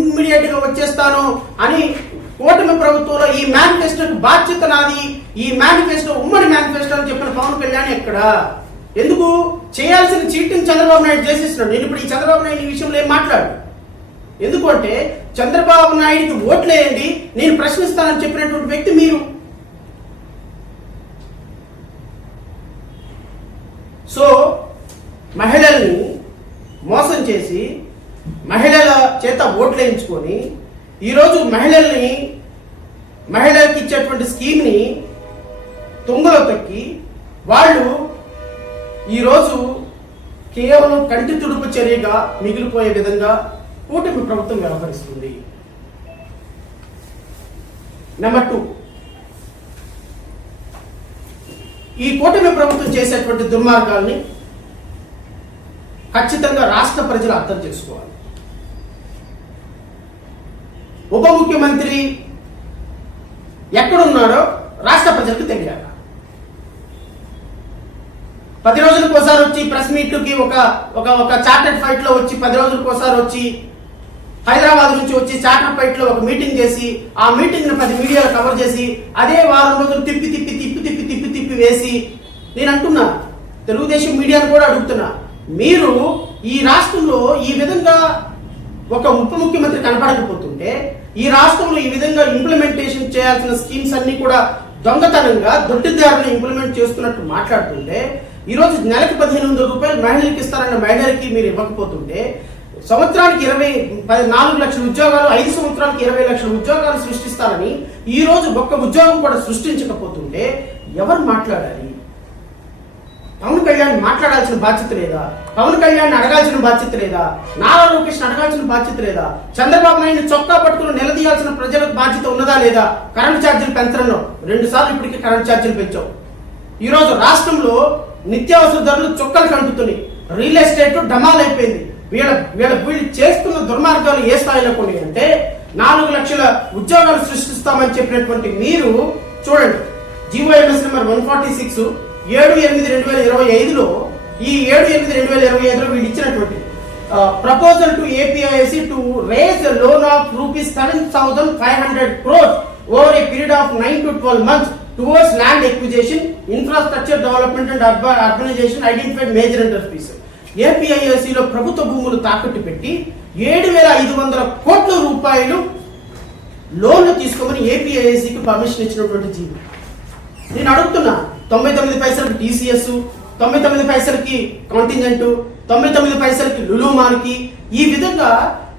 ఇమీడియట్గా వచ్చేస్తాను అని కూటమి ప్రభుత్వంలో ఈ మేనిఫెస్టోకి బాధ్యత నాది ఈ మేనిఫెస్టో ఉమ్మడి మేనిఫెస్టో అని చెప్పిన పవన్ కళ్యాణ్ ఎక్కడ? ఎందుకు? చేయాల్సిన చీటింగ్ చంద్రబాబు నాయుడు చేసేస్తున్నాడు. నేను ఇప్పుడు ఈ చంద్రబాబు నాయుడు ఈ విషయంలో ఏం మాట్లాడు ఎందుకంటే చంద్రబాబు నాయుడికి ఓట్లేయండి నేను ప్రశ్నిస్తానని చెప్పినటువంటి వ్యక్తి మీరు. సో మహిళల్ని మోసం చేసి మహిళల చేత ఓట్లు వేయించుకొని ఈరోజు మహిళల్ని మహిళలకు ఇచ్చేటువంటి స్కీమ్ని తుంగలో తొక్కి వాళ్ళు ఈరోజు కేవలం కంటి తుడుపు చర్యగా మిగిలిపోయే విధంగా కూటమి ప్రభుత్వం వ్యవహరిస్తుంది. నెంబర్ టూ ఈ కూటమి ప్రభుత్వం చేసేటువంటి దుర్మార్గాల్ని ఖచ్చితంగా రాష్ట్ర ప్రజలు అర్థం చేసుకోవాలి. ఉప ముఖ్యమంత్రి ఎక్కడున్నాడో రాష్ట్ర ప్రజలకు తెలియాలి? పది రోజులకు ఒకసారి వచ్చి ప్రెస్ మీట్కి ఒక ఒక ఒక చార్టెడ్ ఫైట్లో వచ్చి పది రోజులకు ఒకసారి వచ్చి హైదరాబాద్ నుంచి వచ్చి చార్టర్ ఫైట్లో ఒక మీటింగ్ చేసి ఆ మీటింగ్ని పది మీడియాలు కవర్ చేసి అదే వారం రోజులు తిప్పి తిప్పి తిప్పి తిప్పి తిప్పి తిప్పి వేసి నేను అంటున్నా తెలుగుదేశం మీడియాను కూడా అడుగుతున్నా మీరు ఈ రాష్ట్రంలో ఈ విధంగా ఒక ఉప ముఖ్యమంత్రి కనపడకపోతుంటే ఈ రాష్ట్రంలో ఈ విధంగా ఇంప్లిమెంటేషన్ చేయాల్సిన స్కీమ్స్ అన్ని కూడా దొంగతనంగా దొడ్డిదారులు ఇంప్లిమెంట్ చేస్తున్నట్టు మాట్లాడుతుంటే ఈ రోజు నెలకి పదిహేను వందల రూపాయలు మహిళలకు ఇస్తారన్న మహిళలకి మీరు ఇవ్వకపోతుంటే సంవత్సరానికి ఇరవై పది నాలుగు లక్షల ఉద్యోగాలు ఐదు సంవత్సరాలకు ఇరవై లక్షల ఉద్యోగాలు సృష్టిస్తారని ఈ రోజు ఒక్క ఉద్యోగం కూడా సృష్టించకపోతుంటే ఎవరు మాట్లాడాలి? కళ్యాణ్ మాట్లాడాల్సిన బాధ్యత లేదా? పవన్ కళ్యాణ్ అడగాల్సిన బాధ్యత లేదా? నారా లోకేష్ అడగాల్సిన బాధ్యత లేదా? చంద్రబాబు నాయుడు చొక్కా పట్టుకుని నిలదీయాల్సిన ప్రజలకు బాధ్యత ఉన్నదా లేదా? కరెంట్ ఛార్జీలు పెంచడంలో రెండు సార్లు ఇప్పటికే కరెంట్ ఛార్జీలు పెంచావు ఈరోజు రాష్ట్రంలో నిత్యావసర ధరలు చొక్కలు కంటుతున్నాయి. రియల్ ఎస్టేట్ డమాల్ అయిపోయింది. వీళ్ళ వీళ్ళ వీళ్ళు చేస్తున్న దుర్మార్గాలు ఏ స్థాయిలో కొన్ని అంటే నాలుగు లక్షల ఉద్యోగాలు సృష్టిస్తామని చెప్పినటువంటి మీరు చూడండి. GOMS number one forty six ఏడు ఎనిమిది రెండు వేల ఇరవై ఐదులో ఈ ఏడు ఎనిమిది రెండు వేల ఇరవై ఐదులో వీళ్ళు ఇచ్చినటువంటి proposal to APIIC to raise loan of rupees seven thousand five hundred crores over a period of nine to twelve months towards land acquisition infrastructure development and urban urbanisation identified major industries ఏపీఐఎస్సిలో ప్రభుత్వ భూములు తాకట్టు పెట్టి ఏడు వేల ఐదు వందల కోట్ల రూపాయలు లోన్లు తీసుకోమని ఏపీఐఎస్సికి పర్మిషన్ ఇచ్చినటువంటి జీవి. నేను అడుగుతున్నా తొంభై తొమ్మిది పైసలకి టీసీఎస్ తొంభై తొమ్మిది పైసలకి కాంటింజెంట్ తొంభై తొమ్మిది పైసలకి లులుమాన్కి. ఈ విధంగా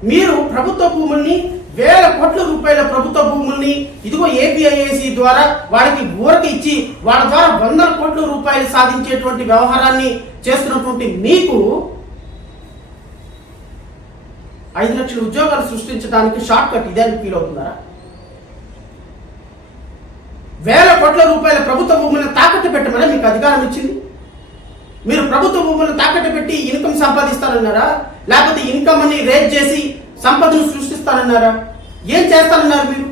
మీరు ప్రభుత్వ భూముల్ని వేల కోట్ల రూపాయల ప్రభుత్వ భూముల్ని ఇదిగో ఏపీఐఏసి ద్వారా వాళ్ళకి ఊరకి ఇచ్చి వాళ్ళ ద్వారా వందల కోట్ల రూపాయలు సాధించేటువంటి వ్యవహారాన్ని చేస్తున్నటువంటి మీకు ఐదు లక్షల ఉద్యోగాలు సృష్టించడానికి షార్ట్ కట్ ఇదే ఫీల్ అవుతున్నారా? వేల కోట్ల రూపాయల ప్రభుత్వ భూములను తాకట్టు పెట్టమని మీకు అధికారం ఇచ్చింది మీరు ప్రభుత్వ భూములను తాకట్టు పెట్టి ఇన్కమ్ సంపాదిస్తానన్నారా? లేకపోతే ఇన్కమ్ అని రేట్ చేసి సంపదను సృష్టిస్తానన్నారా? ఏం చేస్తానన్నారు మీరు?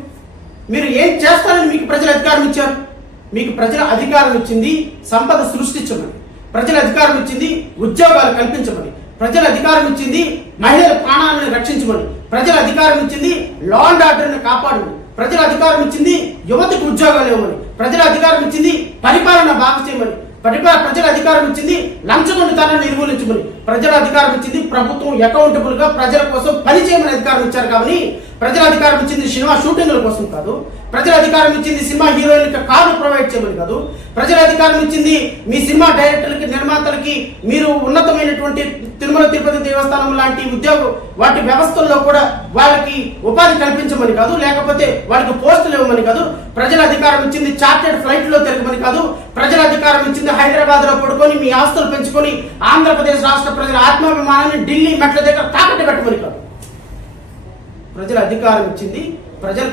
మీరు ఏం చేస్తారని మీకు ప్రజలు అధికారం ఇచ్చారు? మీకు ప్రజల అధికారం ఇచ్చింది సంపద సృష్టించమని. ప్రజల అధికారం ఇచ్చింది ఉద్యోగాలు కల్పించమని. ప్రజల అధికారం ఇచ్చింది మహిళల ప్రాణాలను రక్షించమని. ప్రజల అధికారం ఇచ్చింది లా అండ్ ఆర్డర్ని కాపాడమని. ప్రజల అధికారం ఇచ్చింది యువతకు ఉద్యోగాలు ఇవ్వమని. ప్రజల అధికారం ఇచ్చింది పరిపాలన బాగు చేయమని. పరిపాల ప్రజల అధికారం ఇచ్చింది లంచగొండితనాన్ని నిర్మూలించమని. ప్రజల అధికారం ఇచ్చింది ప్రభుత్వం అకౌంటబుల్గా ప్రజల కోసం పని చేయమని అధికారం ఇచ్చారు కాబట్టి ప్రజల అధికారం ఇచ్చింది సినిమా షూటింగ్ల కోసం కాదు. ప్రజల అధికారం ఇచ్చింది సినిమా హీరోయిన్కి కార్లు ప్రొవైడ్ చేయమని కాదు. ప్రజల అధికారం ఇచ్చింది మీ సినిమా డైరెక్టర్లకి నిర్మాతలకి మీరు ఉన్నతమైనటువంటి తిరుమల తిరుపతి దేవస్థానం లాంటి ఉద్యోగ వాటి వ్యవస్థల్లో కూడా వాళ్ళకి ఉపాధి ఇవ్వమని కాదు లేకపోతే వాళ్ళకి పోస్టులు ఇవ్వమని కాదు ప్రజల అధికారం ఇచ్చింది చార్టెడ్ ఫ్లైట్లో తిరగమని కాదు ప్రజల అధికారం ఇచ్చింది హైదరాబాద్లో పడుకొని మీ ఆస్తులు పెంచుకొని ఆంధ్రప్రదేశ్ రాష్ట్ర ప్రజల ఆత్మాభిమానాన్ని ఢిల్లీ మెట్ల దగ్గర తాకట్టు పెట్టమని కాదు. ప్రజల అధికారం ఇచ్చింది ప్రజల